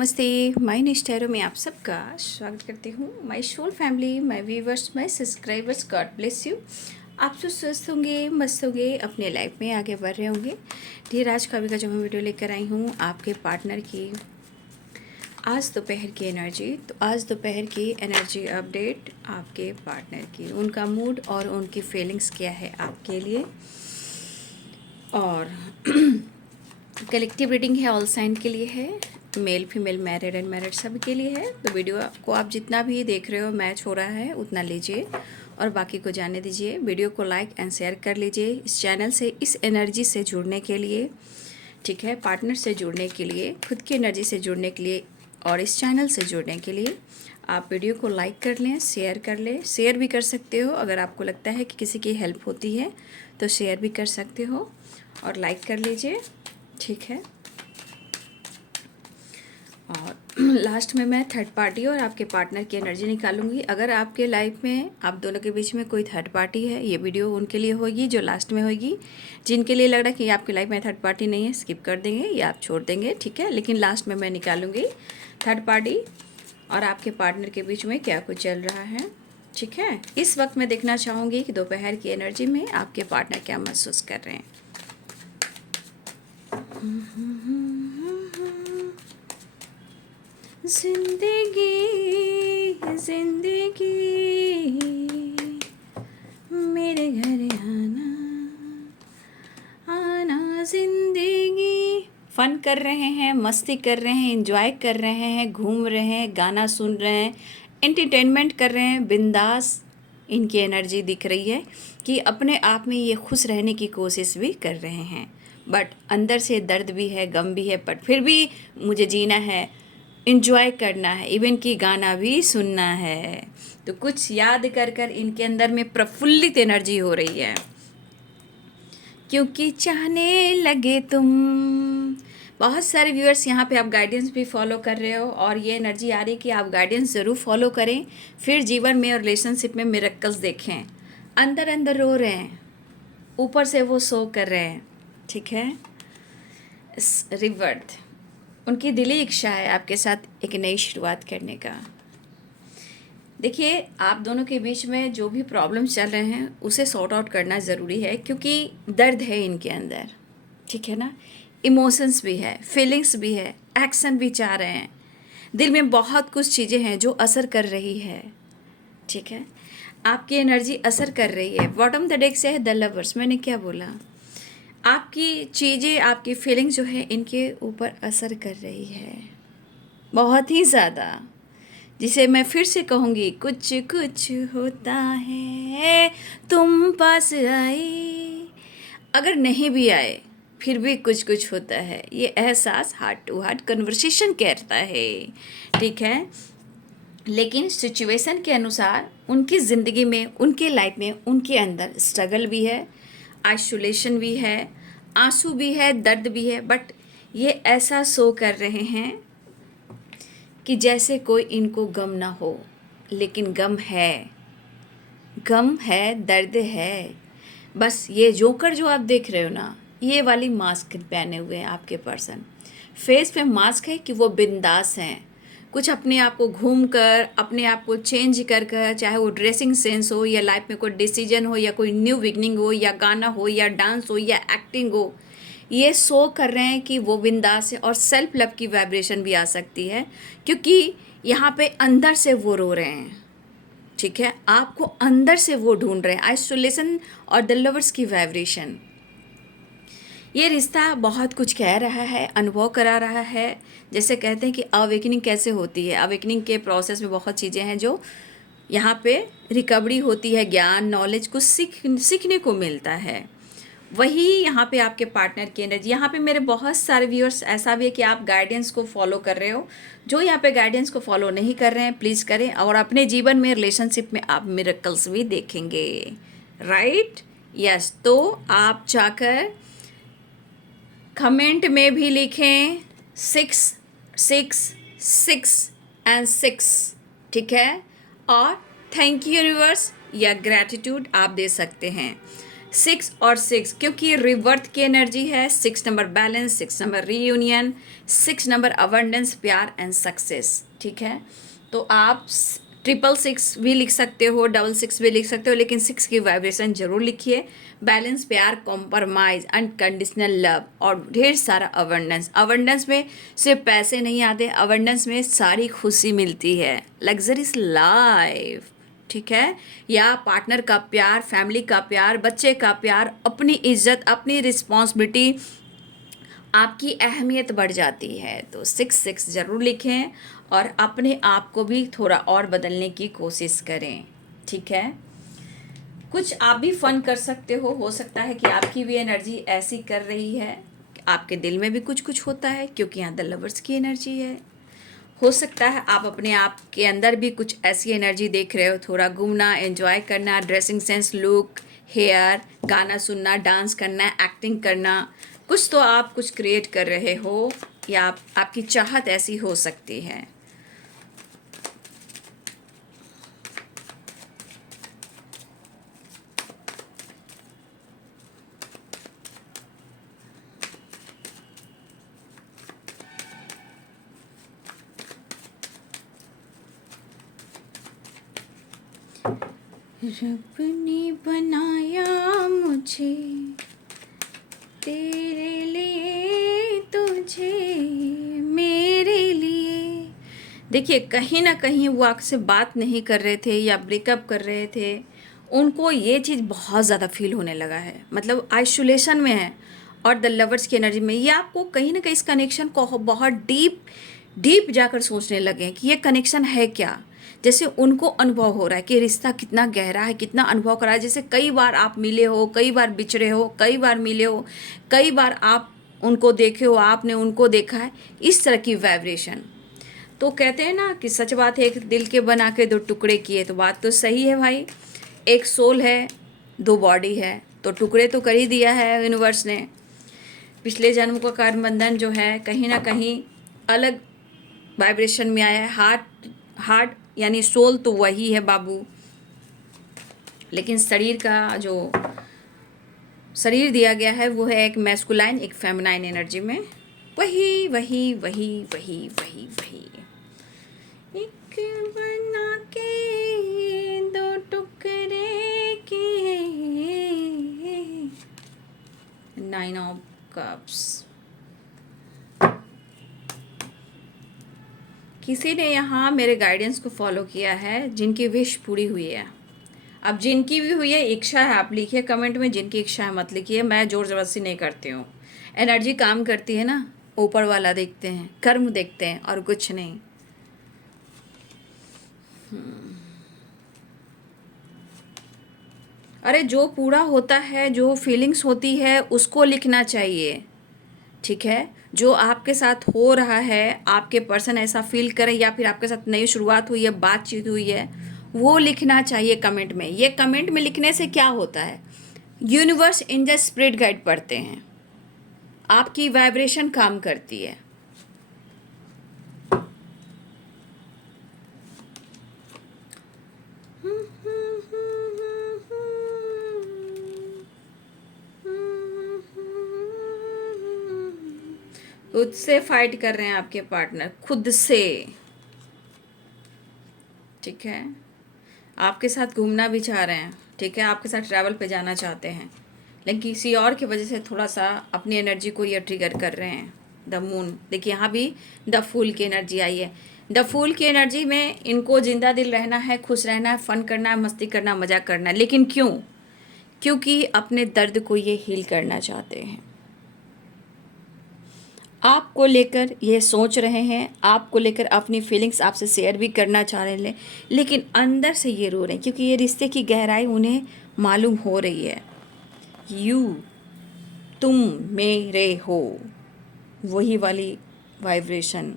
नमस्ते। माय निष्ठैरो में आप सबका स्वागत करती हूँ। My soul family, my viewers, my subscribers, God bless you. आप सब स्वस्थ होंगे, मस्त होंगे, अपने लाइफ में आगे बढ़ रहे होंगे। ढेर आज का जो मैं वीडियो लेकर आई हूँ आपके पार्टनर की आज दोपहर की एनर्जी। तो आज दोपहर की एनर्जी अपडेट आपके पार्टनर की, उनका मूड और उनकी फीलिंग्स क्या है आपके लिए। और कलेक्टिव रीडिंग है, ऑल साइन के लिए है, male female married and married सब के लिए है। तो वीडियो को आप जितना भी देख रहे हो मैच हो रहा है उतना लीजिए और बाकी को जाने दीजिए। वीडियो को लाइक एंड शेयर कर लीजिए इस चैनल से, इस एनर्जी से जुड़ने के लिए, ठीक है, पार्टनर से जुड़ने के लिए, खुद की एनर्जी से जुड़ने के लिए और इस चैनल से जुड़ने के लिए आप वीडियो को लाइक कर लें, शेयर कर लें। शेयर भी कर सकते हो अगर आपको लगता है कि किसी की हेल्प होती है तो शेयर भी कर सकते हो और लाइक कर लीजिए, ठीक है। और लास्ट में मैं थर्ड पार्टी और आपके पार्टनर की एनर्जी निकालूंगी। अगर आपके लाइफ में आप दोनों के बीच में कोई थर्ड पार्टी है, ये वीडियो उनके लिए होगी जो लास्ट में होगी। जिनके लिए लग रहा है कि आपकी लाइफ में थर्ड पार्टी नहीं है, स्किप कर देंगे या आप छोड़ देंगे, ठीक है। लेकिन लास्ट में मैं निकालूंगी थर्ड पार्टी और आपके पार्टनर के बीच में क्या कुछ चल रहा है, ठीक है। इस वक्त मैं देखना चाहूँगी कि दोपहर की एनर्जी में आपके पार्टनर क्या महसूस कर रहे हैं। जिंदगी जिंदगी मेरे घर आना आना, जिंदगी। फन कर रहे हैं, मस्ती कर रहे हैं, एंजॉय कर रहे हैं, घूम रहे हैं, गाना सुन रहे हैं, एंटरटेनमेंट कर रहे हैं, बिंदास। इनकी एनर्जी दिख रही है कि अपने आप में ये खुश रहने की कोशिश भी कर रहे हैं, बट अंदर से दर्द भी है, गम भी है, बट फिर भी मुझे जीना है, इंजॉय करना है, इवन कि गाना भी सुनना है। तो कुछ याद कर कर इनके अंदर में प्रफुल्लित एनर्जी हो रही है, क्योंकि चाहने लगे तुम। बहुत सारे व्यूअर्स यहाँ पे आप गाइडेंस भी फॉलो कर रहे हो और ये एनर्जी आ रही है कि आप गाइडेंस ज़रूर फॉलो करें, फिर जीवन में और रिलेशनशिप में मिरेकल्स देखें। अंदर अंदर रो रहे हैं, ऊपर से वो सो कर रहे हैं, ठीक है। रिवर्थ उनकी दिली इच्छा है आपके साथ एक नई शुरुआत करने का। देखिए, आप दोनों के बीच में जो भी प्रॉब्लम चल रहे हैं उसे सॉर्ट आउट करना ज़रूरी है, क्योंकि दर्द है इनके अंदर, ठीक है ना। इमोशंस भी है, फीलिंग्स भी है, एक्शन भी चाह रहे हैं, दिल में बहुत कुछ चीज़ें हैं जो असर कर रही है, ठीक है। आपकी एनर्जी असर कर रही है। बॉटम द डेक से है द लवर्स। मैंने क्या बोला, आपकी चीज़ें, आपकी फीलिंग जो है इनके ऊपर असर कर रही है बहुत ही ज़्यादा, जिसे मैं फिर से कहूँगी, कुछ कुछ होता है तुम पास आए, अगर नहीं भी आए फिर भी कुछ कुछ होता है। ये एहसास हार्ट टू हार्ट कन्वर्सेशन कहता है, ठीक है। लेकिन सिचुएशन के अनुसार उनकी ज़िंदगी में, उनके लाइफ में, उनके अंदर स्ट्रगल भी है, आइसोलेशन भी है, आंसू भी है, दर्द भी है, बट ये ऐसा शो कर रहे हैं कि जैसे कोई इनको गम ना हो, लेकिन गम है, गम है, दर्द है। बस ये जोकर जो आप देख रहे हो ना, ये वाली मास्क पहने हुए हैं आपके पर्सन, फेस पे मास्क है कि वो बिंदास हैं। कुछ अपने आप को घूम कर, अपने आप को चेंज कर कर, चाहे वो ड्रेसिंग सेंस हो या लाइफ में कोई डिसीजन हो या कोई न्यू बिगनिंग हो या गाना हो या डांस हो या एक्टिंग हो, ये शो कर रहे हैं कि वो बिंदास है। और सेल्फ लव की वाइब्रेशन भी आ सकती है, क्योंकि यहाँ पे अंदर से वो रो रहे हैं, ठीक है। आपको अंदर से वो ढूंढ रहे हैं। आइसोलेशन और द लवर्स की वाइब्रेशन, ये रिश्ता बहुत कुछ कह रहा है, अनुभव करा रहा है। जैसे कहते हैं कि अवेकनिंग कैसे होती है, अवेकनिंग के प्रोसेस में बहुत चीज़ें हैं जो यहाँ पे रिकवरी होती है, ज्ञान, नॉलेज कुछ सीखने को मिलता है। वही यहाँ पे आपके पार्टनर की एनर्जी। यहाँ पे मेरे बहुत सारे व्यूअर्स ऐसा भी है कि आप गाइडेंस को फॉलो कर रहे हो। जो यहाँ पे गाइडेंस को फॉलो नहीं कर रहे हैं, प्लीज़ करें और अपने जीवन में, रिलेशनशिप में आप मिरेकल्स भी देखेंगे, राइट। यस, तो आप जाकर कमेंट में भी लिखें 6 6 6 एंड 6, ठीक है। और थैंक यू यूनिवर्स या ग्रैटिट्यूड आप दे सकते हैं। 6 और 6, क्योंकि रिवर्थ की एनर्जी है। 6 number balance, 6 number reunion, 6 number abundance, प्यार एंड सक्सेस। ठीक है, तो आप 666 भी लिख सकते हो, 66 भी लिख सकते हो, लेकिन 6 की वाइब्रेशन जरूर लिखिए। बैलेंस, प्यार, कॉम्प्रोमाइज, अनकंडीशनल लव और ढेर सारा अबंडेंस। अबंडेंस में सिर्फ पैसे नहीं आते, अबंडेंस में सारी खुशी मिलती है, लग्जरीज लाइफ। ठीक है, या पार्टनर का प्यार, फैमिली का प्यार, बच्चे का प्यार, अपनी इज्जत, अपनी रिस्पॉन्सिबिलिटी, आपकी अहमियत बढ़ जाती है। तो 6 ज़रूर लिखें और अपने आप को भी थोड़ा और बदलने की कोशिश करें। ठीक है, कुछ आप भी फन कर सकते हो सकता है कि आपकी भी एनर्जी ऐसी कर रही है, आपके दिल में भी कुछ कुछ होता है, क्योंकि यहाँ द लवर्स की एनर्जी है। हो सकता है आप अपने आप के अंदर भी कुछ ऐसी एनर्जी देख रहे हो, थोड़ा घूमना, एंजॉय करना, ड्रेसिंग सेंस, लुक, हेयर, गाना सुनना, डांस करना, एक्टिंग करना, कुछ तो आप कुछ क्रिएट कर रहे हो, या आपकी चाहत ऐसी हो सकती है। रब ने बनाया मुझे तेरे लिए, तुझे मेरे लिए। देखिए, कहीं ना कहीं वो आपसे बात नहीं कर रहे थे या ब्रेकअप कर रहे थे, उनको ये चीज़ बहुत ज़्यादा फील होने लगा है, मतलब आइसोलेशन में है। और द लवर्स की एनर्जी में ये आपको कहीं ना कहीं इस कनेक्शन को बहुत डीप डीप जाकर सोचने लगे हैं कि ये कनेक्शन है क्या। जैसे उनको अनुभव हो रहा है कि रिश्ता कितना गहरा है, कितना अनुभव करा है। जैसे कई बार आप मिले हो, कई बार बिछड़े हो, कई बार मिले हो, कई बार आप उनको देखे हो, आपने उनको देखा है, इस तरह की वाइब्रेशन। तो कहते हैं ना कि सच बात है, एक दिल के बना के दो टुकड़े किए, तो बात तो सही है भाई। एक सोल है, दो बॉडी है, तो टुकड़े तो कर ही दिया है यूनिवर्स ने। पिछले जन्म का कर्म बंधन जो है कहीं ना कहीं अलग वाइब्रेशन में आया है। हार्ट यानी सोल तो वही है बाबू, लेकिन शरीर का जो शरीर दिया गया है वो है एक मैस्कुलाइन, एक फेमिनाइन एनर्जी में। वही वही वही वही वही वही एक बना के दो टुकड़े किए, 9 ऑफ कप्स। किसी ने यहाँ मेरे गाइडेंस को फॉलो किया है, जिनकी विश पूरी हुई है। अब जिनकी भी हुई है, इच्छा है, आप लिखिए कमेंट में, जिनकी इच्छा है मत लिखिए, मैं जोर जबरदस्ती नहीं करती हूँ। एनर्जी काम करती है ना, ऊपर वाला देखते हैं, कर्म देखते हैं और कुछ नहीं। अरे जो पूरा होता है, जो फीलिंग्स होती है, उसको लिखना चाहिए। ठीक है, जो आपके साथ हो रहा है, आपके पर्सन ऐसा फील करे या फिर आपके साथ नई शुरुआत हुई है, बातचीत हुई है, वो लिखना चाहिए कमेंट में। ये कमेंट में लिखने से क्या होता है, यूनिवर्स एंजल स्पिरिट गाइड पढ़ते हैं, आपकी वाइब्रेशन काम करती है। खुद से फाइट कर रहे हैं आपके पार्टनर, खुद से। ठीक है, आपके साथ घूमना भी चाह रहे हैं, ठीक है, आपके साथ ट्रैवल पे जाना चाहते हैं, लेकिन किसी और की वजह से थोड़ा सा अपनी एनर्जी को ये ट्रिगर कर रहे हैं। द मून, देखिए यहाँ भी द फूल की एनर्जी आई है। द फूल की एनर्जी में इनको जिंदा दिल रहना है, खुश रहना है, फन करना है, मस्ती करना, मजाक करना है। लेकिन क्यों? क्योंकि अपने दर्द को ये हील करना चाहते हैं। आपको लेकर ये सोच रहे हैं, आपको लेकर अपनी फीलिंग्स आपसे शेयर भी करना चाह रहे हैं, लेकिन अंदर से ये रो रहे हैं, क्योंकि ये रिश्ते की गहराई उन्हें मालूम हो रही है। तुम मेरे हो, वही वाली वाइब्रेशन।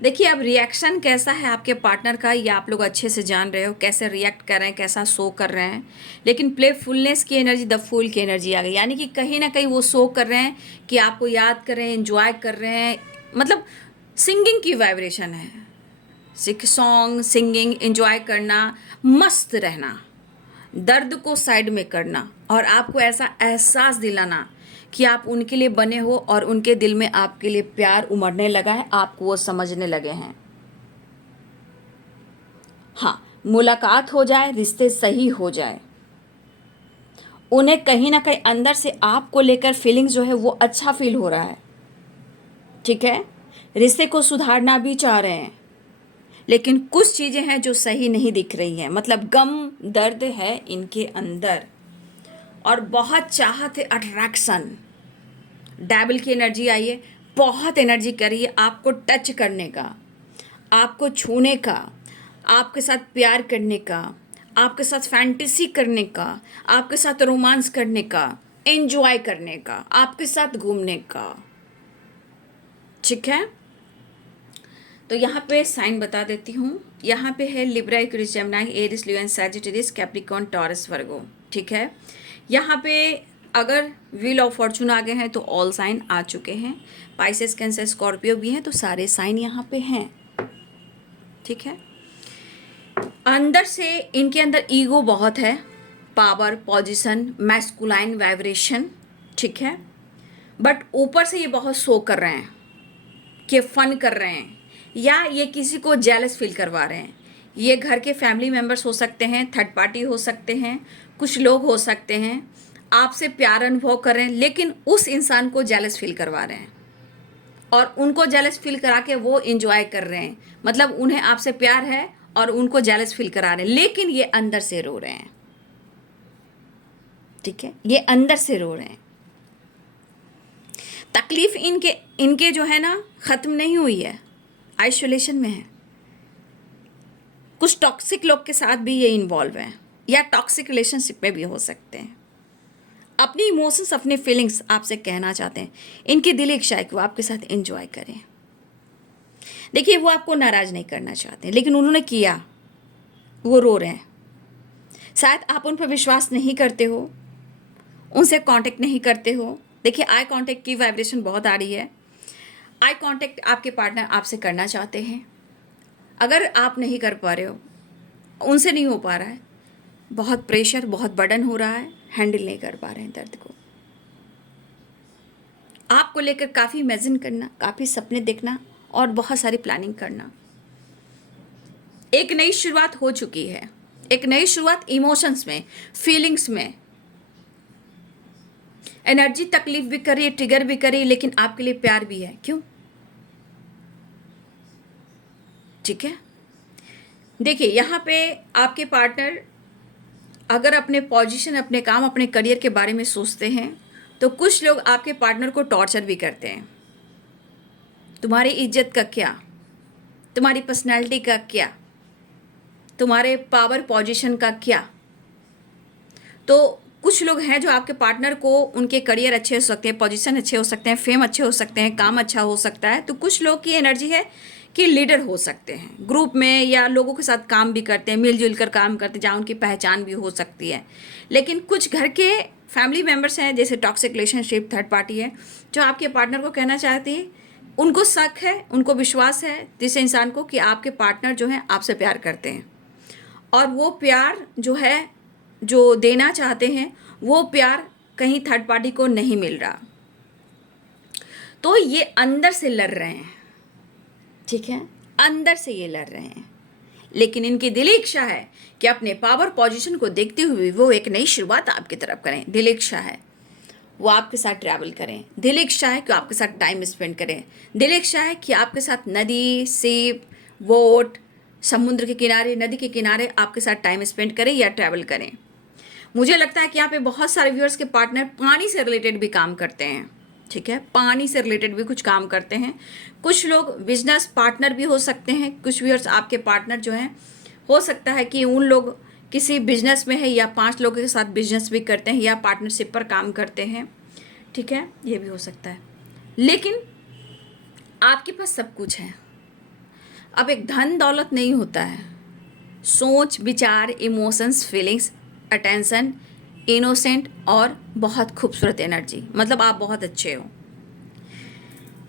देखिए, अब रिएक्शन कैसा है आपके पार्टनर का, ये आप लोग अच्छे से जान रहे हो, कैसे रिएक्ट कर रहे हैं, कैसा शो कर रहे हैं। लेकिन प्लेफुलनेस की एनर्जी, द फूल की एनर्जी आ गई, यानी कि कहीं ना कहीं वो शो कर रहे हैं कि आपको याद कर रहे हैं, एंजॉय कर रहे हैं। मतलब सिंगिंग की वाइब्रेशन है, सॉन्ग, सिंगिंग, एंजॉय करना, मस्त रहना, दर्द को साइड में करना और आपको ऐसा एहसास दिलाना कि आप उनके लिए बने हो और उनके दिल में आपके लिए प्यार उमड़ने लगा है, आपको वो समझने लगे हैं। हाँ, मुलाकात हो जाए, रिश्ते सही हो जाए, उन्हें कहीं ना कहीं अंदर से आपको लेकर फीलिंग्स जो है वो अच्छा फील हो रहा है, ठीक है। रिश्ते को सुधारना भी चाह रहे हैं, लेकिन कुछ चीज़ें हैं जो सही नहीं दिख रही हैं, मतलब गम दर्द है इनके अंदर और बहुत चाहत है, अट्रैक्शन। डेविल की एनर्जी आई है, बहुत एनर्जी करिए आपको टच करने का, आपको छूने का, आपके साथ प्यार करने का, आपके साथ फैंटेसी करने का, आपके साथ रोमांस करने का, एंजॉय करने का, आपके साथ घूमने का, ठीक है। तो यहाँ पे साइन बता देती हूँ। यहाँ पे है Libra, Aquarius, Gemini, Aries, Leo and Sagittarius, Capricorn, Taurus, Virgo, ठीक है। यहाँ पे अगर व्हील ऑफ फॉर्चून आ गए हैं तो ऑल साइन आ चुके हैं। पाइसेस, कैंसर, स्कॉर्पियो भी हैं, तो सारे साइन यहाँ पे हैं, ठीक है। अंदर से इनके अंदर ईगो बहुत है, पावर, पोजीशन, मैस्कुलाइन वाइब्रेशन, ठीक है। बट ऊपर से ये बहुत शो कर रहे हैं कि फन कर रहे हैं, या ये किसी को जेलस फील करवा रहे हैं। ये घर के फैमिली मेम्बर्स हो सकते हैं, थर्ड पार्टी हो सकते हैं, कुछ लोग हो सकते हैं, आपसे प्यार अनुभव कर रहे हैं, लेकिन उस इंसान को जेलस फील करवा रहे हैं और उनको जेलस फील करा के वो इंजॉय कर रहे हैं। मतलब उन्हें आपसे प्यार है और उनको जेलस फील करा रहे हैं, लेकिन ये अंदर से रो रहे हैं, ठीक है। ये अंदर से रो रहे हैं। तकलीफ इनके जो है ना ख़त्म नहीं हुई है, आइसोलेशन में है। कुछ टॉक्सिक लोग के साथ भी ये इन्वॉल्व हैं, या टॉक्सिक रिलेशनशिप में भी हो सकते हैं। अपनी इमोशंस, अपने फीलिंग्स आपसे कहना चाहते हैं। इनकी दिल इच्छा है कि वो आपके साथ एंजॉय करें। देखिए, वो आपको नाराज़ नहीं करना चाहते, लेकिन उन्होंने किया, वो रो रहे हैं। शायद आप उन पर विश्वास नहीं करते हो, उनसे कांटेक्ट नहीं करते हो। देखिए, आई कांटेक्ट की वाइब्रेशन बहुत आ रही है। आई कांटेक्ट आपके पार्टनर आपसे करना चाहते हैं। अगर आप नहीं कर पा रहे हो, उनसे नहीं हो पा रहा है, बहुत प्रेशर, बहुत बर्डन हो रहा है, हैंडल नहीं कर पा रहे हैं दर्द को, आपको लेकर काफ़ी इमेजिन करना, काफ़ी सपने देखना और बहुत सारी प्लानिंग करना। एक नई शुरुआत हो चुकी है, एक नई शुरुआत इमोशंस में, फीलिंग्स में। एनर्जी तकलीफ भी कर रही है, ट्रिगर भी कर रही है, लेकिन आपके लिए प्यार भी है। क्यों? ठीक है। देखिए, यहाँ पे आपके पार्टनर अगर अपने पोजीशन, अपने काम, अपने करियर के बारे में सोचते हैं तो कुछ लोग आपके पार्टनर को टॉर्चर भी करते हैं। तुम्हारी इज्जत का क्या, तुम्हारी पर्सनैलिटी का क्या, तुम्हारे पावर पोजीशन का क्या। तो कुछ लोग हैं जो आपके पार्टनर को, उनके करियर अच्छे हो सकते हैं, पोजीशन अच्छे हो सकते हैं, फेम अच्छे हो सकते हैं, काम अच्छा हो सकता है। तो कुछ लोग की एनर्जी है कि लीडर हो सकते हैं ग्रुप में, या लोगों के साथ काम भी करते हैं, मिलजुल कर काम करते हैं, जहाँ उनकी पहचान भी हो सकती है। लेकिन कुछ घर के फैमिली मेम्बर्स हैं, जैसे टॉक्सिक रिलेशनशिप, थर्ड पार्टी है, जो आपके पार्टनर को कहना चाहती है, उनको शक है, उनको विश्वास है जिस इंसान को, कि आपके पार्टनर जो है आपसे प्यार करते हैं, और वो प्यार जो है, जो देना चाहते हैं, वो प्यार कहीं थर्ड पार्टी को नहीं मिल रहा। तो ये अंदर से लड़ रहे हैं, ठीक है, अंदर से ये लड़ रहे हैं। लेकिन इनकी दिली इच्छा है कि अपने पावर पोजीशन को देखते हुए वो एक नई शुरुआत आपकी तरफ करें। दिली इच्छा है वो आपके साथ ट्रैवल करें, दिली इच्छा है कि आपके साथ टाइम स्पेंड करें, दिली इच्छा है कि आपके साथ नदी, सीप, बोट, समुद्र के किनारे, नदी के किनारे आपके साथ टाइम स्पेंड करें या ट्रैवल करें। मुझे लगता है कि यहाँ पे बहुत सारे व्यूअर्स के पार्टनर पानी से रिलेटेड भी काम करते हैं, ठीक है, पानी से रिलेटेड भी कुछ काम करते हैं। कुछ लोग बिजनेस पार्टनर भी हो सकते हैं। कुछ व्यूअर्स आपके पार्टनर जो हैं, हो सकता है कि उन लोग किसी बिजनेस में है, या 5 लोगों के साथ बिजनेस भी करते हैं, या पार्टनरशिप पर काम करते हैं, ठीक है, ये भी हो सकता है। लेकिन आपके पास सब कुछ है। अब एक धन दौलत नहीं होता है, सोच, विचार, इमोशंस, फीलिंग्स, अटेंशन, इनोसेंट और बहुत खूबसूरत एनर्जी, मतलब आप बहुत अच्छे हो।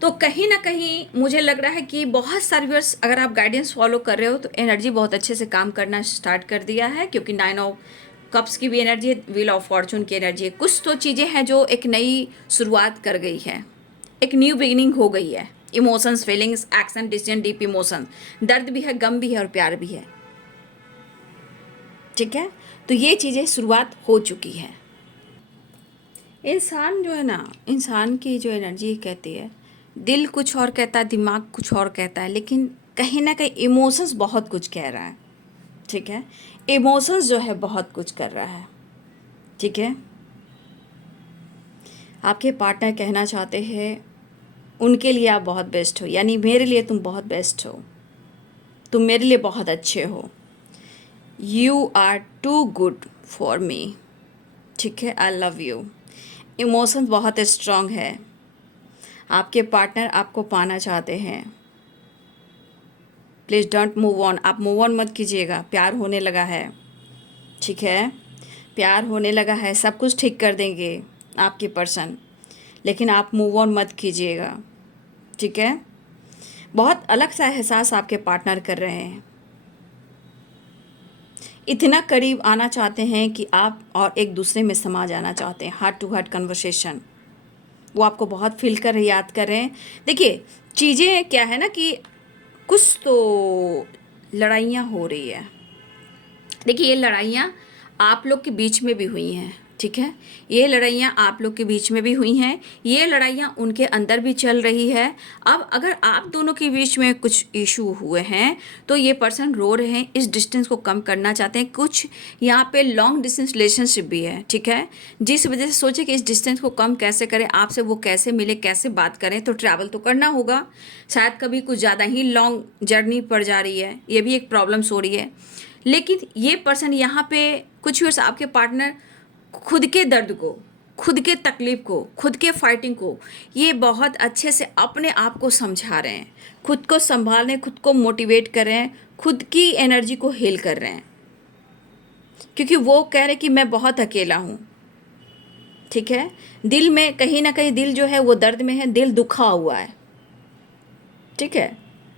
तो कहीं ना कहीं मुझे लग रहा है कि बहुत सारे व्यूअर्स, अगर आप गाइडेंस फॉलो कर रहे हो तो एनर्जी बहुत अच्छे से काम करना स्टार्ट कर दिया है, क्योंकि 9 ऑफ कप्स की भी एनर्जी है, व्हील ऑफ फॉर्चून की एनर्जी है। कुछ तो चीज़ें हैं जो एक नई शुरुआत कर गई है, एक न्यू बिगिनिंग हो गई है। Emotions, feelings, action, decision, deep emotion, दर्द भी है, गम भी है और प्यार भी है। ठीक है, तो ये चीज़ें शुरुआत हो चुकी है। इंसान जो है ना, इंसान की जो एनर्जी कहती है, दिल कुछ और कहता है, दिमाग कुछ और कहता है, लेकिन कहीं ना कहीं इमोशंस बहुत कुछ कह रहा है। ठीक है, इमोशंस जो है बहुत कुछ कर रहा है। ठीक है, आपके पार्टनर कहना चाहते हैं उनके लिए आप बहुत बेस्ट हो, यानी मेरे लिए तुम बहुत बेस्ट हो, तुम मेरे लिए बहुत अच्छे हो, you are too good for me. ठीक है, आई लव यू। इमोशंस बहुत स्ट्रांग है। आपके पार्टनर आपको पाना चाहते हैं। प्लीज़ डोंट मूव ऑन, आप मूव ऑन मत कीजिएगा। प्यार होने लगा है। ठीक है, प्यार होने लगा है, सब कुछ ठीक कर देंगे आपके पर्सन, लेकिन आप मूव ऑन मत कीजिएगा। ठीक है, बहुत अलग सा एहसास आपके पार्टनर कर रहे हैं। इतना करीब आना चाहते हैं कि आप और एक दूसरे में समा जाना चाहते हैं, हार्ट टू हार्ट कन्वर्सेशन। वो आपको बहुत फील कर रहे, याद कर रहे हैं। देखिए, चीज़ें क्या है ना कि कुछ तो लड़ाइयाँ हो रही है। देखिए, ये लड़ाइयाँ आप लोग के बीच में भी हुई हैं। ठीक है, ये लड़ाइयाँ आप लोग के बीच में भी हुई हैं, ये लड़ाइयाँ उनके अंदर भी चल रही है। अब अगर आप दोनों के बीच में कुछ इशू हुए हैं तो ये पर्सन रो रहे हैं, इस डिस्टेंस को कम करना चाहते हैं। कुछ यहाँ पे लॉन्ग डिस्टेंस रिलेशनशिप भी है। ठीक है, जिस वजह से सोचे कि इस डिस्टेंस को कम कैसे करें, आपसे वो कैसे मिले, कैसे बात करें, तो ट्रैवल तो करना होगा। शायद कभी कुछ ज़्यादा ही लॉन्ग जर्नी पड़ जा रही है, ये भी एक प्रॉब्लम्स हो रही है। लेकिन ये पर्सन यहाँ पे कुछ भी, आपके पार्टनर खुद के दर्द को, खुद के तकलीफ को, खुद के फाइटिंग को ये बहुत अच्छे से अपने आप को समझा रहे हैं, खुद को संभाल रहे हैं, खुद को मोटिवेट कर रहे हैं, खुद की एनर्जी को हील कर रहे हैं, क्योंकि वो कह रहे हैं कि मैं बहुत अकेला हूँ। ठीक है, दिल में कहीं ना कहीं दिल जो है वो दर्द में है, दिल दुखा हुआ है। ठीक है,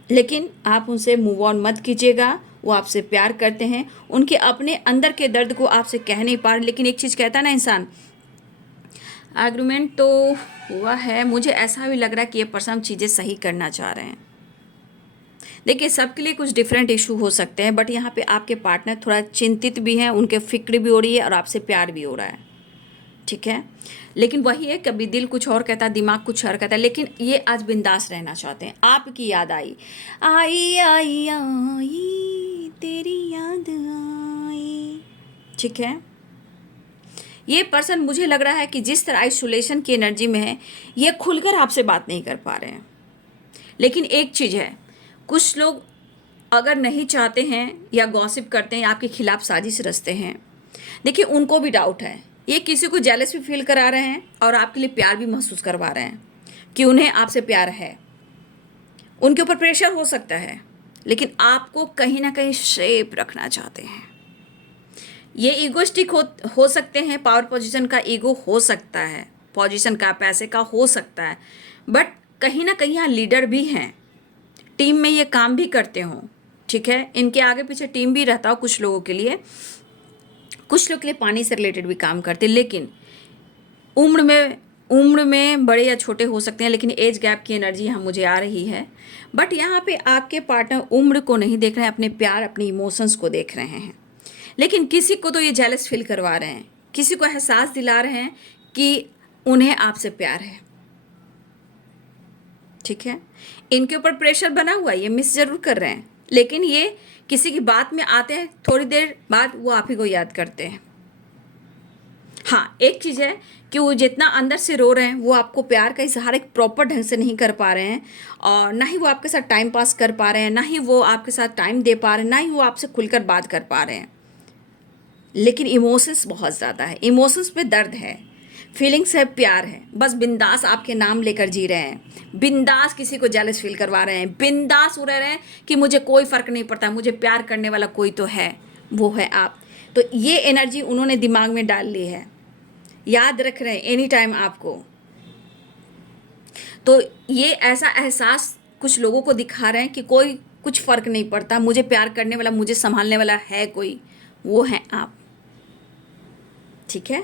लेकिन आप उनसे मूव ऑन मत कीजिएगा। वो आपसे प्यार करते हैं, उनके अपने अंदर के दर्द को आपसे कह नहीं पा रहे। लेकिन एक चीज़ कहता है ना इंसान, आर्गुमेंट तो हुआ है, मुझे ऐसा भी लग रहा है कि ये पर्सन चीज़ें सही करना चाह रहे हैं। देखिए, सबके लिए कुछ डिफरेंट इशू हो सकते हैं, बट यहाँ पे आपके पार्टनर थोड़ा चिंतित भी हैं, उनके फिक्र भी हो रही है और आपसे प्यार भी हो रहा है। ठीक है, लेकिन वही है, कभी दिल कुछ और कहता है, दिमाग कुछ और कहता है, लेकिन ये आज बिंदास रहना चाहते हैं। आपकी याद आई, आई आई आई तेरी याद आई। ठीक है, ये पर्सन मुझे लग रहा है कि जिस तरह आइसोलेशन की एनर्जी में है, ये खुलकर आपसे बात नहीं कर पा रहे हैं। लेकिन एक चीज़ है, कुछ लोग अगर नहीं चाहते हैं या गॉसिप करते हैं या आपके खिलाफ साजिश रचते हैं, देखिए उनको भी डाउट है, ये किसी को जेलस भी फील करा रहे हैं और आपके लिए प्यार भी महसूस करवा रहे हैं कि उन्हें आपसे प्यार है, उनके ऊपर प्रेशर हो सकता है, लेकिन आपको कहीं ना कहीं शेप रखना चाहते हैं। ये ईगोस्टिक हो सकते हैं, पावर पोजीशन का ईगो हो सकता है, पोजीशन का, पैसे का हो सकता है, बट कहीं ना कहीं यहाँ लीडर भी हैं, टीम में ये काम भी करते हों। ठीक है, इनके आगे पीछे टीम भी रहता हो कुछ लोगों के लिए, कुछ लोग के लिए पानी से रिलेटेड भी काम करते, लेकिन उम्र में बड़े या छोटे हो सकते हैं, लेकिन एज गैप की एनर्जी यहाँ मुझे आ रही है। बट यहाँ पे आपके पार्टनर उम्र को नहीं देख रहे हैं, अपने प्यार, अपने इमोशंस को देख रहे हैं। लेकिन किसी को तो ये जेलस फील करवा रहे हैं, किसी को एहसास दिला रहे हैं कि उन्हें आपसे प्यार है। ठीक है, इनके ऊपर प्रेशर बना हुआ है, ये मिस ज़रूर कर रहे हैं, लेकिन ये किसी की बात में आते हैं, थोड़ी देर बाद वो आप ही को याद करते हैं। हाँ, एक चीज़ है कि वो जितना अंदर से रो रहे हैं, वो आपको प्यार का इजहार एक प्रॉपर ढंग से नहीं कर पा रहे हैं, और ना ही वो आपके साथ टाइम पास कर पा रहे हैं, ना ही वो आपके साथ टाइम दे पा रहे हैं, ना ही वो आपसे खुलकर बात कर पा रहे हैं। लेकिन इमोशंस बहुत ज़्यादा है, इमोशंस पे दर्द है, फीलिंग्स है, प्यार है, बस बिंदास आपके नाम लेकर जी रहे हैं, बिंदास किसी को जेलस फील करवा रहे हैं, बिंदास हो रहे हैं कि मुझे कोई फ़र्क नहीं पड़ता, मुझे प्यार करने वाला कोई तो है, वो है आप। तो ये एनर्जी उन्होंने दिमाग में डाल ली है, याद रख रहे हैं एनी टाइम आपको। तो ये ऐसा एहसास कुछ लोगों को दिखा रहे हैं कि कोई कुछ फ़र्क नहीं पड़ता, मुझे प्यार करने वाला, मुझे संभालने वाला है कोई, वो है आप। ठीक है।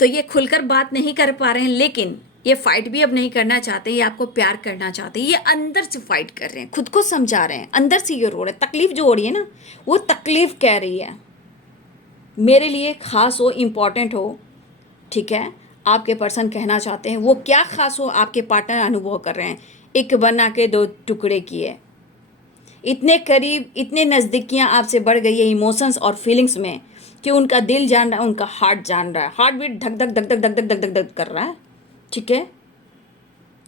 तो ये खुलकर बात नहीं कर पा रहे हैं, लेकिन ये फाइट भी अब नहीं करना चाहते, ये आपको प्यार करना चाहते हैं, ये अंदर से फाइट कर रहे हैं, खुद को समझा रहे हैं, अंदर से ये रो रहे हैं। तकलीफ जो हो रही है ना, वो तकलीफ कह रही है मेरे लिए खास हो, इम्पॉर्टेंट हो, ठीक है। आपके पर्सन कहना चाहते हैं वो क्या खास हो, आपके पार्टनर अनुभव कर रहे हैं। एक बना के दो टुकड़े किए, इतने करीब, इतने नज़दीकियाँ आपसे बढ़ गई है इमोशंस और फीलिंग्स में कि उनका दिल जान रहा है, उनका हार्ट जान रहा है, हार्ट बीट धक धक धक धक धक धक धक धक धक कर रहा है, ठीक है।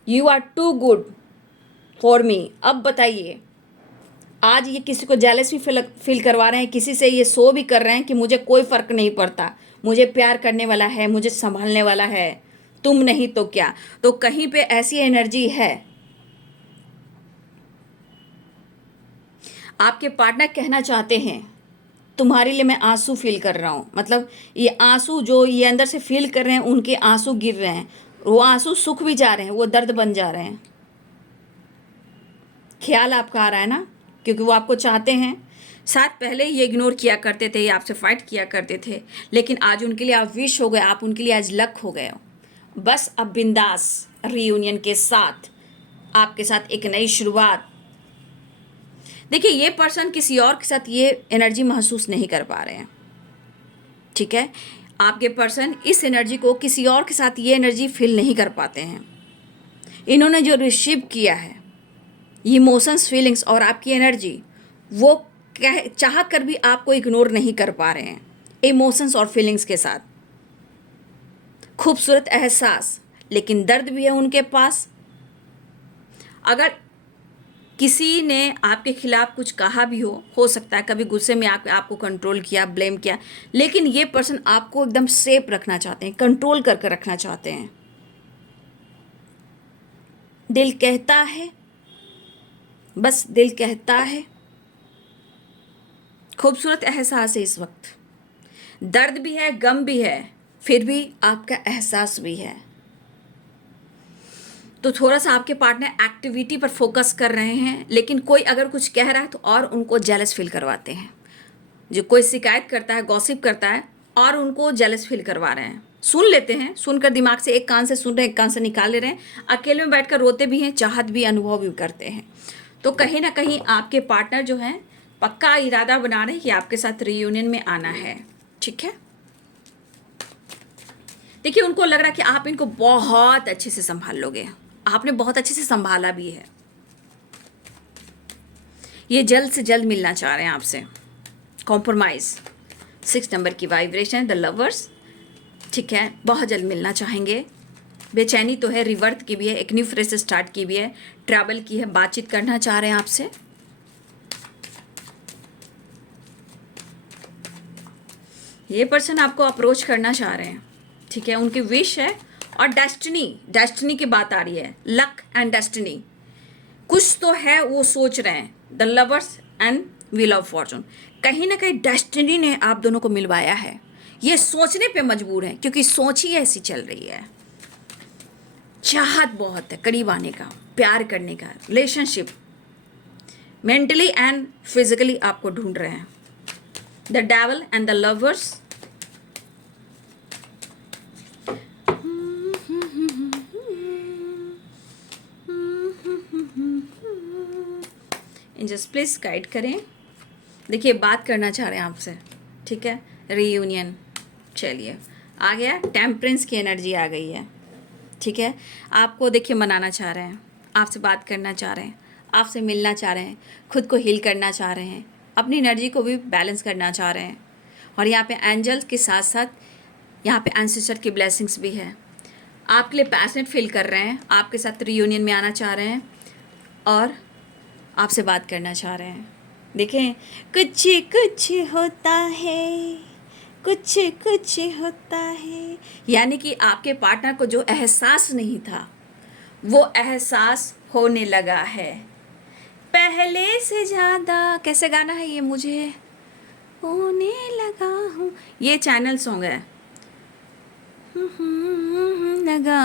You are too good for me. अब बताइए, आज ये किसी को जेलस भी फील करवा रहे हैं, किसी से ये शो भी कर रहे हैं कि मुझे कोई फ़र्क नहीं पड़ता, मुझे प्यार करने वाला है, मुझे संभालने वाला है, तुम नहीं तो क्या। तो कहीं पे ऐसी एनर्जी है, आपके पार्टनर कहना चाहते हैं तुम्हारे लिए मैं आंसू फील कर रहा हूँ। मतलब ये आंसू जो ये अंदर से फील कर रहे हैं, उनके आंसू गिर रहे हैं, वो आंसू सूख भी जा रहे हैं, वो दर्द बन जा रहे हैं। ख्याल आपका आ रहा है ना, क्योंकि वो आपको चाहते हैं। शायद पहले ये इग्नोर किया करते थे, ये आपसे फाइट किया करते थे, लेकिन आज उनके लिए आप विश हो गए, आप उनके लिए आज लक हो गए हो। बस अब बिंदास रीयूनियन के साथ आपके साथ एक नई शुरुआत। देखिए, ये पर्सन किसी और के साथ ये एनर्जी महसूस नहीं कर पा रहे हैं, ठीक है। आपके पर्सन इस एनर्जी को किसी और के साथ ये एनर्जी फील नहीं कर पाते हैं। इन्होंने जो रिसीव किया है ये इमोशंस, फीलिंग्स और आपकी एनर्जी, वो चाह कर भी आपको इग्नोर नहीं कर पा रहे हैं। इमोशंस और फीलिंग्स के साथ खूबसूरत एहसास, लेकिन दर्द भी है उनके पास। अगर किसी ने आपके खिलाफ कुछ कहा भी हो सकता है कभी गुस्से में आपको कंट्रोल किया, ब्लेम किया, लेकिन ये पर्सन आपको एकदम सेफ रखना चाहते हैं, कंट्रोल करके रखना चाहते हैं। दिल कहता है, बस दिल कहता है। खूबसूरत एहसास है इस वक्त, दर्द भी है, गम भी है, फिर भी आपका एहसास भी है। तो थोड़ा सा आपके पार्टनर एक्टिविटी पर फोकस कर रहे हैं, लेकिन कोई अगर कुछ कह रहा है तो और उनको जेलस फील करवाते हैं। जो कोई शिकायत करता है, गॉसिप करता है, और उनको जेलस फील करवा रहे हैं। सुन लेते हैं, सुनकर दिमाग से एक कान से सुन रहे हैं, एक कान से निकाल ले रहे हैं, अकेले में बैठकर रोते भी हैं, चाहत भी, अनुभव भी करते हैं। तो कहीं ना कहीं आपके पार्टनर जो हैं पक्का इरादा बना रहे हैं कि आपके साथ रीयूनियन में आना है, ठीक है। देखिए, उनको लग रहा है कि आप इनको बहुत अच्छे से संभाल लोगे, आपने बहुत अच्छे से संभाला भी है। ये जल्द से जल्द मिलना चाह रहे हैं आपसे। कॉम्प्रोमाइज़ 6 नंबर की वाइब्रेशन, द लवर्स, ठीक है, बहुत जल्द मिलना चाहेंगे। बेचैनी तो है, रिवर्थ की भी है, एक न्यू फ्रेश स्टार्ट की भी है, ट्रैवल की है, बातचीत करना चाह रहे हैं आपसे। ये पर्सन आपको अप्रोच करना चाह रहे हैं, ठीक है, उनकी विश है। और डेस्टिनी की बात आ रही है, लक एंड डेस्टिनी, कुछ तो है वो सोच रहे हैं। The lovers and wheel of Fortune, कहीं ना कहीं डेस्टिनी ने आप दोनों को मिलवाया है। ये सोचने पे मजबूर हैं, क्योंकि सोच ही ऐसी चल रही है। चाहत बहुत है करीब आने का, प्यार करने का, रिलेशनशिप, मेंटली एंड फिजिकली आपको ढूंढ रहे हैं। The devil and the lovers, just please guide करें। देखिए, बात करना चाह रहे हैं आपसे, ठीक है, रीयूनियन। चलिए, आ गया, टेम्परेंस की एनर्जी आ गई है, ठीक है। आपको देखिए मनाना चाह रहे हैं, आपसे बात करना चाह रहे हैं, आपसे मिलना चाह रहे हैं, खुद को हील करना चाह रहे हैं, अपनी एनर्जी को भी बैलेंस करना चाह रहे हैं। और यहाँ पे एंजल्स के साथ साथ यहाँ पे एंसेस्टर की ब्लेसिंग्स भी है। आपके लिए पैशनेट फील कर रहे हैं, आपके साथ रीयूनियन में आना चाह रहे हैं और आपसे बात करना चाह रहे हैं। देखें, कुछ कुछ होता है, कुछ कुछ होता है, यानी कि आपके पार्टनर को जो एहसास नहीं था वो एहसास होने लगा है पहले से ज़्यादा। कैसे गाना है ये, मुझे होने लगा हूँ, ये चैनल सॉन्ग है। लगा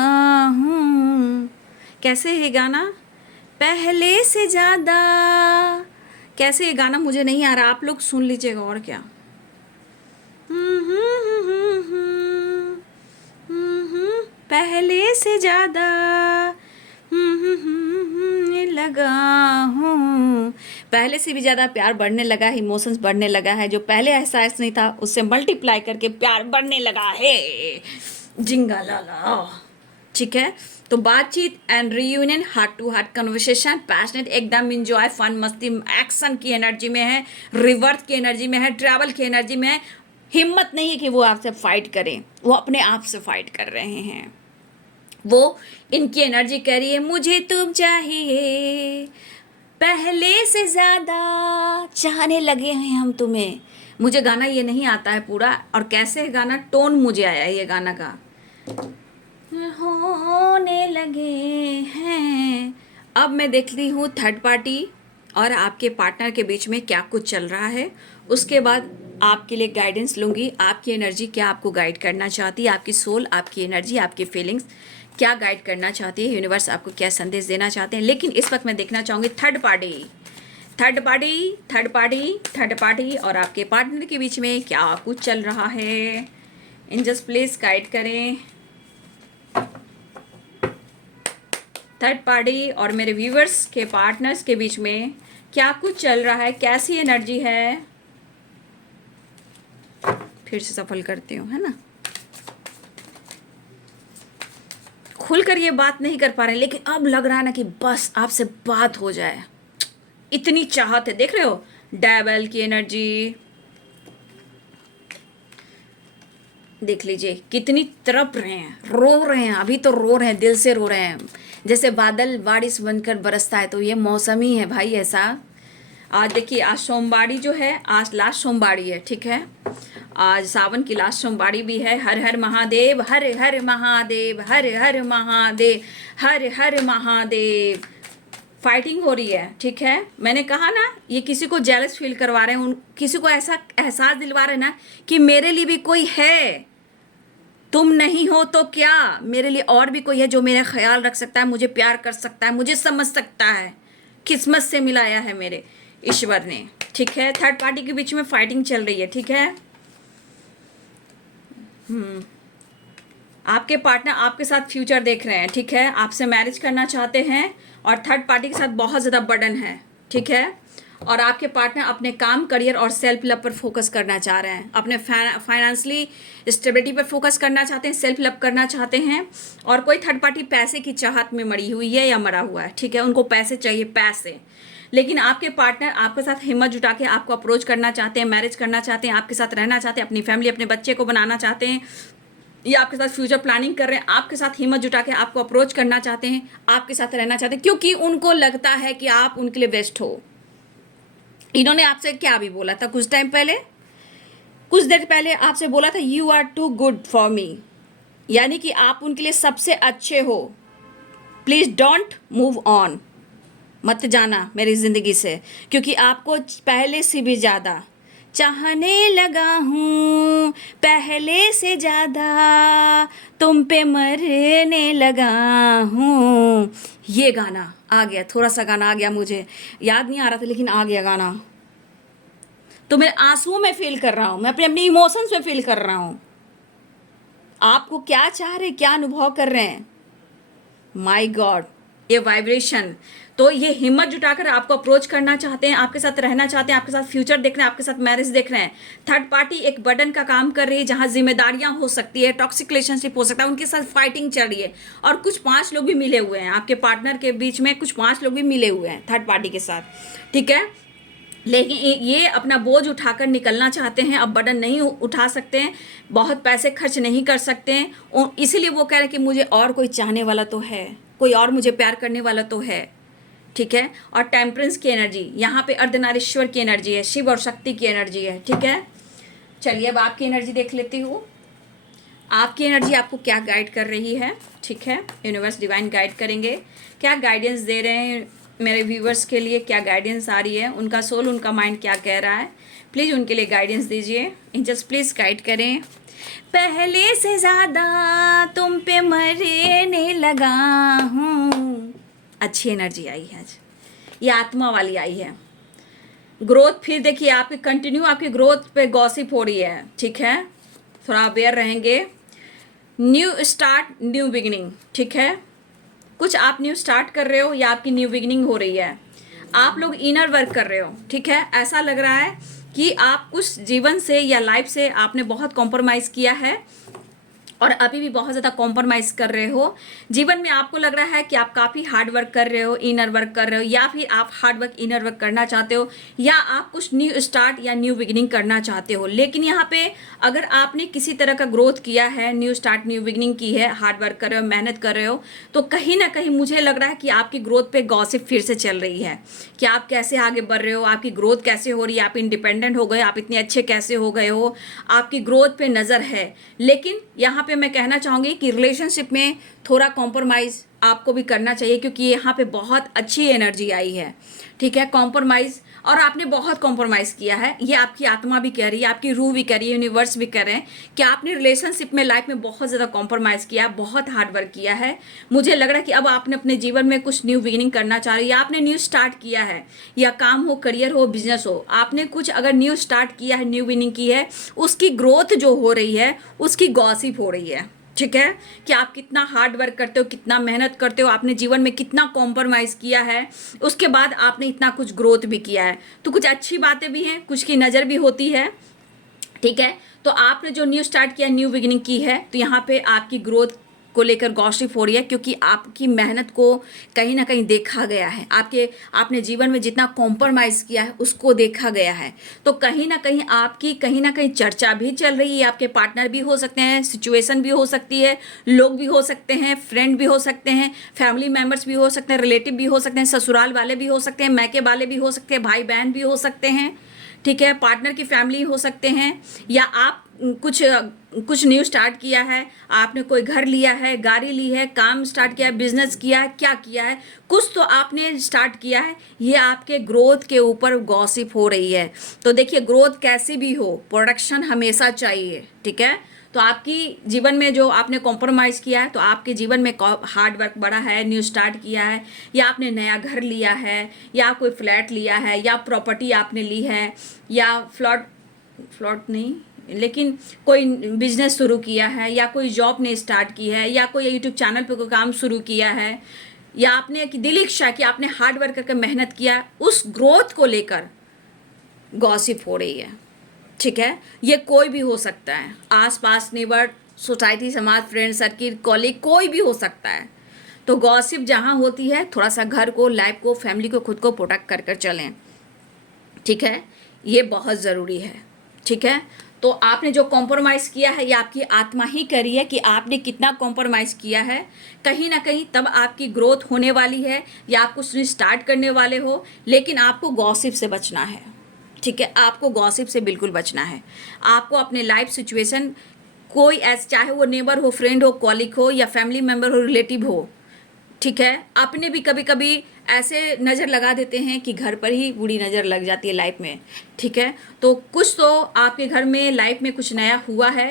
हूँ, कैसे है गाना, पहले से ज़्यादा। कैसे ये गाना मुझे नहीं आ रहा, आप लोग सुन लीजिएगा और क्या। पहले से ज़्यादा लगा हूँ। पहले से भी ज़्यादा प्यार बढ़ने लगा है, इमोशंस बढ़ने लगा है। जो पहले एहसास नहीं था उससे मल्टीप्लाई करके प्यार बढ़ने लगा है। जिंगा लाला, ठीक है। तो बातचीत and reunion, heart to heart conversation, passionate, एकदम इंजॉय, फन, मस्ती, एक्शन की एनर्जी में है, रिवर्थ की एनर्जी में है, ट्रैवल की एनर्जी में है। हिम्मत नहीं है कि वो आपसे फाइट करें, वो अपने आप से फाइट कर रहे हैं। वो इनकी एनर्जी कह रही है मुझे तुम चाहिए, पहले से ज़्यादा चाहने लगे हैं हम तुम्हें। मुझे गाना ये नहीं आता है पूरा, और कैसे है गाना, टोन मुझे आया है ये गाना का। होने लगे हैं। अब मैं देखती हूँ थर्ड पार्टी और आपके पार्टनर के बीच में क्या कुछ चल रहा है। उसके बाद आपके लिए गाइडेंस लूँगी। आपकी एनर्जी क्या आपको गाइड करना चाहती है, आपकी सोल, आपकी एनर्जी, आपकी फीलिंग्स क्या गाइड करना चाहती है, यूनिवर्स आपको क्या संदेश देना चाहते हैं। लेकिन इस वक्त मैं देखना चाहूँगी third party, third party, third party, third party और आपके पार्टनर के बीच में क्या कुछ चल रहा है। एंजल्स प्लीज गाइड करें। थर्ड पार्टी और मेरे व्यूवर्स के पार्टनर्स के बीच में क्या कुछ चल रहा है, कैसी एनर्जी है। फिर से सफल करती हूँ, है ना। खुलकर ये बात नहीं कर पा रहे, लेकिन अब लग रहा है ना कि बस आपसे बात हो जाए, इतनी चाहत है। देख रहे हो डेविल की एनर्जी, देख लीजिए कितनी तड़प रहे हैं, रो रहे हैं, अभी तो रो रहे हैं, दिल से रो रहे हैं। जैसे बादल बारिश बनकर बरसता है, तो ये मौसम ही है भाई ऐसा। आज देखिए, आज सोमवारी जो है, आज लास्ट सोमवारी है, ठीक है। आज सावन की लास्ट सोमवारी भी है। हर हर महादेव, हर हर महादेव, हर हर महादेव, हर हर महादेव। फाइटिंग हो रही है, ठीक है। मैंने कहा ना, ये किसी को जेलस फील करवा रहे हैं, किसी को ऐसा एहसास दिलवा रहे हैं ना कि मेरे लिए भी कोई है, तुम नहीं हो तो क्या, मेरे लिए और भी कोई है जो मेरा ख्याल रख सकता है, मुझे प्यार कर सकता है, मुझे समझ सकता है। किस्मत से मिलाया है मेरे ईश्वर ने, ठीक है। थर्ड पार्टी के बीच में फाइटिंग चल रही है, ठीक है। आपके पार्टनर आपके साथ फ्यूचर देख रहे हैं, ठीक है। आपसे मैरिज करना चाहते हैं और थर्ड पार्टी के साथ बहुत ज़्यादा बर्डन है, ठीक है। और आपके पार्टनर अपने काम, करियर और सेल्फ लव पर फोकस करना चाह रहे हैं, अपने फाइनेंशियली स्टेबिलिटी पर फोकस करना चाहते हैं, सेल्फ लव करना चाहते हैं। और कोई थर्ड पार्टी पैसे की चाहत में मरी हुई है या मरा हुआ है, ठीक है। उनको पैसे चाहिए, पैसे। लेकिन आपके पार्टनर आपके साथ हिम्मत जुटा के आपको अप्रोच करना चाहते हैं, मैरिज करना चाहते हैं, आपके साथ रहना चाहते हैं, अपनी फैमिली, अपने बच्चे को बनाना चाहते हैं, ये आपके साथ फ्यूचर प्लानिंग कर रहे हैं, आपके साथ हिम्मत जुटा के आपको अप्रोच करना चाहते हैं, आपके साथ रहना चाहते हैं, क्योंकि उनको लगता है कि आप उनके लिए बेस्ट हो। इन्होंने आपसे क्या भी बोला था कुछ टाइम पहले, कुछ देर पहले आपसे बोला था you are too good for me, यानी कि आप उनके लिए सबसे अच्छे हो। प्लीज़ डोंट मूव ऑन, मत जाना मेरी ज़िंदगी से, क्योंकि आपको पहले से भी ज़्यादा चाहने लगा हूँ, पहले से ज़्यादा तुम पे मरने लगा हूँ। ये गाना आ गया, थोड़ा सा गाना आ गया, मुझे याद नहीं आ रहा था लेकिन आ गया गाना। तो मैं आंसुओं में फील कर रहा हूँ, मैं अपने इमोशंस में फील कर रहा हूँ। आपको क्या चाह रहे, क्या अनुभव कर रहे हैं, माय गॉड, ये वाइब्रेशन। तो ये हिम्मत जुटाकर आपको अप्रोच करना चाहते हैं, आपके साथ रहना चाहते हैं, आपके साथ फ्यूचर देख रहे हैं, आपके साथ मैरिज देख रहे हैं। थर्ड पार्टी एक बर्डन का काम कर रही है, जहां जिम्मेदारियां हो सकती है, टॉक्सिक रिलेशनशिप हो सकता है, उनके साथ फाइटिंग चल रही है। और कुछ 5 लोग भी मिले हुए हैं आपके पार्टनर के बीच में, कुछ 5 लोग भी मिले हुए हैं थर्ड पार्टी के साथ, ठीक है। लेकिन ये अपना बोझ उठाकर निकलना चाहते हैं, अब बर्डन नहीं उठा सकते हैं, बहुत पैसे खर्च नहीं कर सकते हैं, इसीलिए वो कह रहे हैं कि मुझे और कोई चाहने वाला तो है, कोई और मुझे प्यार करने वाला तो है, ठीक है। और टेम्परेंस की एनर्जी, यहाँ पे अर्धनारीश्वर की एनर्जी है, शिव और शक्ति की एनर्जी है, ठीक है। चलिए अब आपकी एनर्जी देख लेती हूँ। आपकी एनर्जी आपको क्या गाइड कर रही है, ठीक है। यूनिवर्स डिवाइन गाइड करेंगे, क्या गाइडेंस दे रहे हैं मेरे व्यूवर्स के लिए, क्या गाइडेंस आ रही है, उनका सोल, उनका माइंड क्या कह रहा है। प्लीज़ उनके लिए गाइडेंस दीजिए, एंजल्स प्लीज़ गाइड करें। पहले से ज़्यादा तुम पे मरने लगा हूँ। अच्छी एनर्जी आई है आज, ये आत्मा वाली आई है। ग्रोथ, फिर देखिए आपकी कंटिन्यू आपकी ग्रोथ पे गॉसिप हो रही है, ठीक है। थोड़ा अवेयर रहेंगे। न्यू स्टार्ट, न्यू बिगिनिंग, ठीक है। कुछ आप न्यू स्टार्ट कर रहे हो या आपकी न्यू बिगिनिंग हो रही है। आप लोग इनर वर्क कर रहे हो, ठीक है। ऐसा लग रहा है कि आप कुछ जीवन से या लाइफ से आपने बहुत कॉम्प्रोमाइज़ किया है और अभी भी बहुत ज़्यादा कॉम्प्रोमाइज़ कर रहे हो। जीवन में आपको लग रहा है कि आप काफ़ी हार्ड वर्क कर रहे हो, इनर वर्क कर रहे हो, या फिर आप हार्ड वर्क इनर वर्क करना चाहते हो, या आप कुछ न्यू स्टार्ट या न्यू बिगिनिंग करना चाहते हो। लेकिन यहाँ पे अगर आपने किसी तरह का ग्रोथ किया है, न्यू स्टार्ट न्यू बिगिनिंग की है, हार्ड वर्क कर रहे हो, मेहनत कर रहे हो, तो कहीं ना कहीं मुझे लग रहा है कि आपकी ग्रोथ पे गॉसिप फिर से चल रही है कि आप कैसे आगे बढ़ रहे हो, आपकी ग्रोथ कैसे हो रही है, आप इंडिपेंडेंट हो गए, आप इतने अच्छे कैसे हो गए हो, आपकी ग्रोथ पे नज़र है। लेकिन यहाँ पे मैं कहना चाहूँगी कि रिलेशनशिप में थोड़ा कॉम्प्रोमाइज़ आपको भी करना चाहिए, क्योंकि यहाँ पे बहुत अच्छी एनर्जी आई है, ठीक है। कॉम्प्रोमाइज़, और आपने बहुत कॉम्प्रोमाइज़ किया है, ये आपकी आत्मा भी कह रही है, आपकी रूह भी कह रही है, यूनिवर्स भी कह रहे हैं कि आपने रिलेशनशिप में, लाइफ में बहुत ज़्यादा कॉम्प्रोमाइज़ किया, बहुत हार्ड वर्क किया है। मुझे लग रहा है कि अब आपने अपने जीवन में कुछ न्यू बिगिनिंग करना चाह रहे हो, या आपने न्यू स्टार्ट किया है, या काम हो, करियर हो, बिजनेस हो, आपने कुछ अगर न्यू स्टार्ट किया है, न्यू बिगिनिंग की है, उसकी ग्रोथ जो हो रही है उसकी गॉसिप हो रही है, ठीक है। कि आप कितना हार्ड वर्क करते हो, कितना मेहनत करते हो, आपने जीवन में कितना कॉम्प्रोमाइज़ किया है, उसके बाद आपने इतना कुछ ग्रोथ भी किया है। तो कुछ अच्छी बातें भी हैं, कुछ की नज़र भी होती है, ठीक है। तो आपने जो न्यू स्टार्ट किया, न्यू बिगिनिंग की है, तो यहाँ पे आपकी ग्रोथ को लेकर गॉसिप हो रही है, क्योंकि आपकी मेहनत को कहीं ना कहीं देखा गया है, आपने जीवन में जितना कॉम्प्रोमाइज़ किया है उसको देखा गया है। तो कहीं ना कहीं आपकी कहीं ना कहीं चर्चा भी चल रही है। आपके पार्टनर भी हो सकते हैं, सिचुएशन भी हो सकती है, लोग भी हो सकते हैं, फ्रेंड भी हो सकते हैं, फैमिली मेम्बर्स भी हो सकते हैं, रिलेटिव भी हो सकते हैं, ससुराल वाले भी हो सकते हैं, मैके वाले भी हो सकते हैं, भाई बहन भी हो सकते हैं, ठीक है। पार्टनर की फैमिली हो सकते हैं, या आप कुछ कुछ न्यू स्टार्ट किया है, आपने कोई घर लिया है, गाड़ी ली है, काम स्टार्ट किया है, बिजनेस किया है, क्या किया है, कुछ तो आपने स्टार्ट किया है। ये आपके ग्रोथ के ऊपर गॉसिप हो रही है। तो देखिए, ग्रोथ कैसी भी हो, प्रोडक्शन हमेशा चाहिए, ठीक है। तो आपकी जीवन में जो आपने कॉम्प्रोमाइज़ किया है, तो आपके जीवन में हार्ड वर्क बढ़ा है, न्यू स्टार्ट किया है, या आपने नया घर लिया है, या कोई फ्लैट लिया है, या प्रॉपर्टी आपने ली है, या फ्लॉट नहीं, लेकिन कोई बिजनेस शुरू किया है, या कोई जॉब ने स्टार्ट की है, या कोई यूट्यूब चैनल पे कोई काम शुरू किया है, या आपने दिल इच्छा कि आपने हार्ड वर्क करके मेहनत किया, उस ग्रोथ को लेकर गॉसिप हो रही है, ठीक है। ये कोई भी हो सकता है, आस पास नेबर, सोसाइटी, समाज, फ्रेंड सर्किल, कॉलीग, कोई भी हो सकता है। तो गॉसिप जहाँ होती है, थोड़ा सा घर को, लाइफ को, फैमिली को, खुद को प्रोटेक्ट कर कर चलें, ठीक है। ये बहुत ज़रूरी है, ठीक है। तो आपने जो कॉम्प्रोमाइज़ किया है, ये आपकी आत्मा ही कह रही है कि आपने कितना कॉम्प्रोमाइज़ किया है। कहीं ना कहीं तब आपकी ग्रोथ होने वाली है, या आप कुछ स्टार्ट करने वाले हो। लेकिन आपको गॉसिप से बचना है, ठीक है। आपको गॉसिप से बिल्कुल बचना है। आपको अपने लाइफ सिचुएशन, कोई ऐसा, चाहे वो नेबर हो, फ्रेंड हो, कॉलिग हो, या फैमिली मेम्बर हो, रिलेटिव हो, ठीक है। अपने भी कभी कभी ऐसे नज़र लगा देते हैं कि घर पर ही बुरी नज़र लग जाती है लाइफ में, ठीक है। तो कुछ तो आपके घर में लाइफ में कुछ नया हुआ है,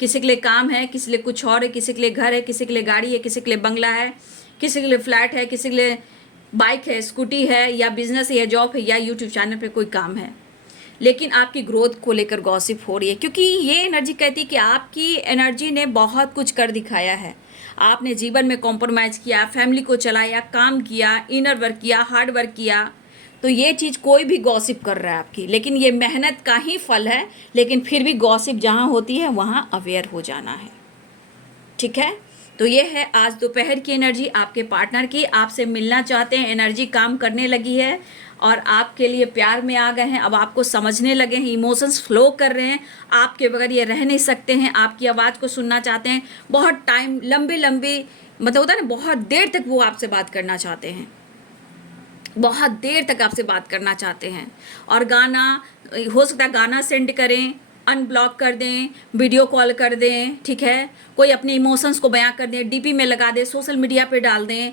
किसी के लिए काम है, किसी के लिए कुछ और है, किसी के लिए घर है, किसी के लिए गाड़ी है, किसी के लिए बंगला है, किसी के लिए फ्लैट है, किसी के लिए बाइक है, स्कूटी है, या बिजनेस है, या जॉब है, या यूट्यूब चैनल पे कोई काम है। लेकिन आपकी ग्रोथ को लेकर गॉसिप हो रही है, क्योंकि ये एनर्जी कहती है कि आपकी एनर्जी ने बहुत कुछ कर दिखाया है। आपने जीवन में कॉम्प्रोमाइज़ किया, फैमिली को चलाया, काम किया, इनर वर्क किया, हार्ड वर्क किया। तो ये चीज़ कोई भी गॉसिप कर रहा है आपकी, लेकिन ये मेहनत का ही फल है। लेकिन फिर भी गॉसिप जहाँ होती है वहाँ अवेयर हो जाना है, ठीक है। तो ये है आज दोपहर की एनर्जी आपके पार्टनर की। आपसे मिलना चाहते हैं, एनर्जी काम करने लगी है और आपके लिए प्यार में आ गए हैं। अब आपको समझने लगे हैं, इमोशंस फ्लो कर रहे हैं, आपके बगैर ये रह नहीं सकते हैं, आपकी आवाज़ को सुनना चाहते हैं। बहुत टाइम, लंबे लंबे, मतलब होता है ना, बहुत देर तक वो आपसे बात करना चाहते हैं, बहुत देर तक आपसे बात करना चाहते हैं। और गाना, हो सकता है गाना सेंड करें, अनब्लॉक कर दें, वीडियो कॉल कर दें, ठीक है। कोई अपने इमोशंस को बयां कर दें, डीपी में लगा दें, सोशल मीडिया पे डाल दें,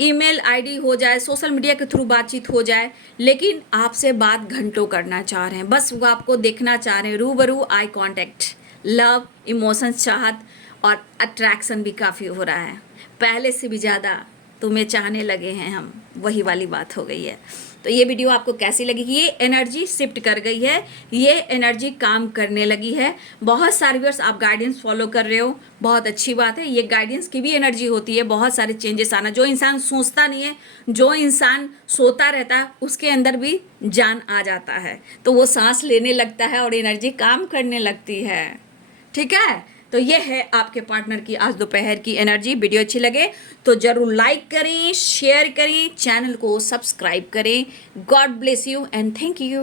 ईमेल आईडी हो जाए, सोशल मीडिया के थ्रू बातचीत हो जाए। लेकिन आपसे बात घंटों करना चाह रहे हैं, बस वो आपको देखना चाह रहे हैं, रूबरू, आई कांटेक्ट, लव, इमोशंस, चाहत, और अट्रैक्शन भी काफ़ी हो रहा है। पहले से भी ज़्यादा तुम्हें चाहने लगे हैं हम, वही वाली बात हो गई है। तो ये वीडियो आपको कैसी लगी कि ये एनर्जी शिफ्ट कर गई है, ये एनर्जी काम करने लगी है। बहुत सारे व्यूअर्स आप गाइडेंस फॉलो कर रहे हो, बहुत अच्छी बात है। ये गाइडेंस की भी एनर्जी होती है, बहुत सारे चेंजेस आना। जो इंसान सोचता नहीं है, जो इंसान सोता रहता है, उसके अंदर भी जान आ जाता है, तो वो सांस लेने लगता है और एनर्जी काम करने लगती है। ठीक है, तो ये है आपके पार्टनर की आज दोपहर की एनर्जी। वीडियो अच्छी लगे तो जरूर लाइक करें, शेयर करें, चैनल को सब्सक्राइब करें। God bless you and thank you.